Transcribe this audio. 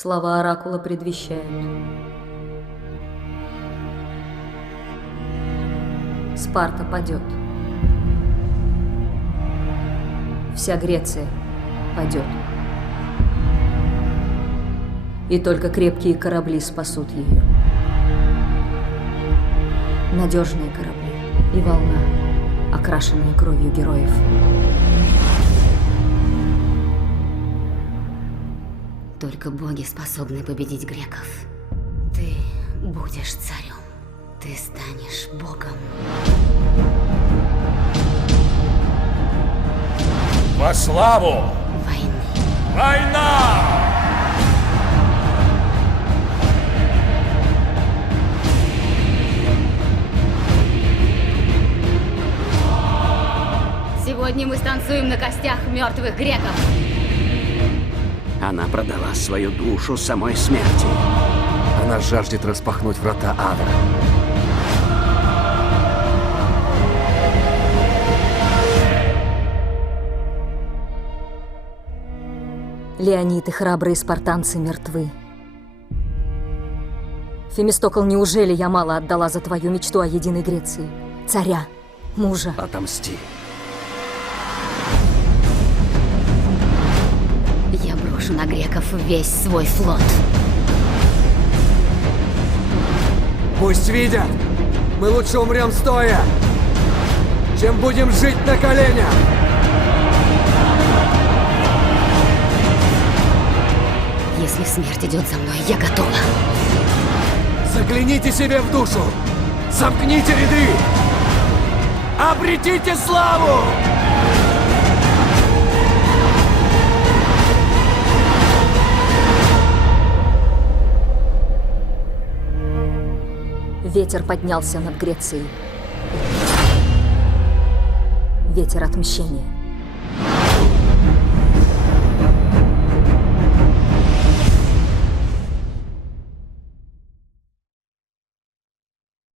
Слова оракула предвещают. Спарта падет. Вся Греция падет. И только крепкие корабли спасут ее. Надежные корабли и волна, окрашенная кровью героев. Только боги способны победить греков. Ты будешь царем. Ты станешь богом. Во славу Войны. война! Сегодня мы станцуем на костях мертвых греков. Она продала свою душу самой смерти. Она жаждет распахнуть врата ада. Леонид и храбрые спартанцы мертвы. Фемистокл, неужели я мало отдала за твою мечту о единой Греции? Царя, мужа. Отомсти. Я брошу на греков весь свой флот. Пусть видят! Мы лучше умрем стоя, чем будем жить на коленях! Если смерть идет за мной, я готова. Загляните себе в душу! Сомкните ряды! Обретите славу! Ветер поднялся над Грецией. Ветер отмщения.